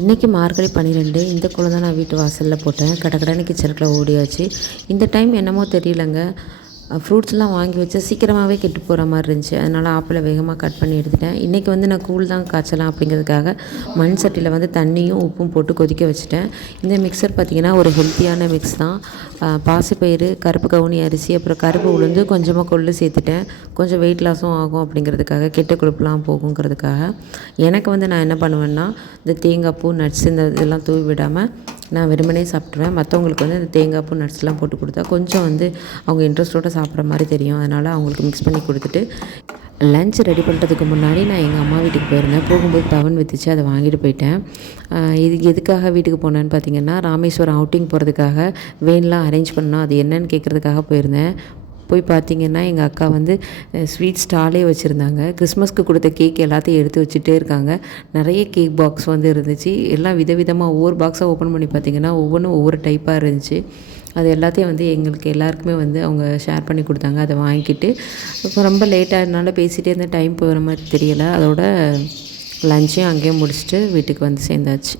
இன்றைக்கி மார்கழி 12 இந்த கோலம் தான் நான் வீட்டு வாசலில் போட்டேன். கடகடன்னு கிச்சனுக்குள்ள ஓடியாச்சு. இந்த டைம் என்னமோ தெரியலங்க, ஃப்ரூட்ஸ்லாம் வாங்கி வச்சா சீக்கிரமாகவே கெட்டு போகிற மாதிரி இருந்துச்சு. அதனால் ஆப்பிளை வேகமாக கட் பண்ணி எடுத்துட்டேன். இன்றைக்கி வந்து நான் கூழ் தான் காய்ச்சலாம் அப்படிங்கிறதுக்காக மண் சட்டியில் வந்து தண்ணியும் உப்பும் போட்டு கொதிக்க வச்சுட்டேன். இந்த மிக்சர் பார்த்திங்கன்னா ஒரு ஹெல்த்தியான மிக்ஸ் தான். பாசிப்பயிறு, கருப்பு கவுனி அரிசி, அப்புறம் கருப்பு உளுந்து, கொஞ்சமாக கொள்ளு சேர்த்துட்டேன். கொஞ்சம் வெயிட் லாஸும் ஆகும் அப்படிங்கிறதுக்காக, கெட்ட கொழுப்புலாம் போகுங்கிறதுக்காக. எனக்கு வந்து நான் என்ன பண்ணுவேன்னா, இந்த தேங்காய் பூ, நட்ஸ் இந்த இதெல்லாம் தூவி விடாமல் நான் வெறுமனே சாப்பிட்ருவேன். மற்றவங்களுக்கு வந்து இந்த தேங்காய் பூ, நட்ஸ்லாம் போட்டு கொடுத்தா கொஞ்சம் வந்து அவங்க இன்ட்ரெஸ்ட்டோடு சாப்பிட்ற மாதிரி தெரியும். அதனால் அவங்களுக்கு மிக்ஸ் பண்ணி கொடுத்துட்டு லன்ச் ரெடி பண்ணுறதுக்கு முன்னாடி நான் எங்கள் அம்மா வீட்டுக்கு போயிருந்தேன். போகும்போது பவன் விற்றுச்சு, அதை வாங்கிட்டு போயிட்டேன். இது எதுக்காக வீட்டுக்கு போனேன்னு பார்த்தீங்கன்னா, ராமேஸ்வரம் அவுட்டிங் போகிறதுக்காக வேன்லாம் அரேஞ்ச் பண்ணோம். அது என்னன்னு கேட்குறதுக்காக போயிருந்தேன். போய் பார்த்திங்கன்னா எங்கள் அக்கா வந்து ஸ்வீட் ஸ்டாலே வச்சுருந்தாங்க. கிறிஸ்மஸ்க்கு கொடுத்த கேக் எல்லாத்தையும் எடுத்து வச்சுட்டே இருக்காங்க. நிறைய கேக் பாக்ஸ் வந்து இருந்துச்சு. எல்லாம் விதவிதமாக ஒவ்வொரு பாக்ஸாக ஓப்பன் பண்ணி பார்த்திங்கன்னா ஒவ்வொன்றும் ஒவ்வொரு டைப்பாக இருந்துச்சு. அது எல்லாத்தையும் வந்து எங்களுக்கு எல்லாருக்குமே வந்து அவங்க ஷேர் பண்ணி கொடுத்தாங்க. அதை வாங்கிக்கிட்டு இப்போ ரொம்ப லேட்டாகிறதுனால பேசிகிட்டே இருந்த டைம் போகிற மாதிரி தெரியலை. அதோட லஞ்சையும் அங்கேயே முடிச்சுட்டு வீட்டுக்கு வந்து சேர்ந்தாச்சு.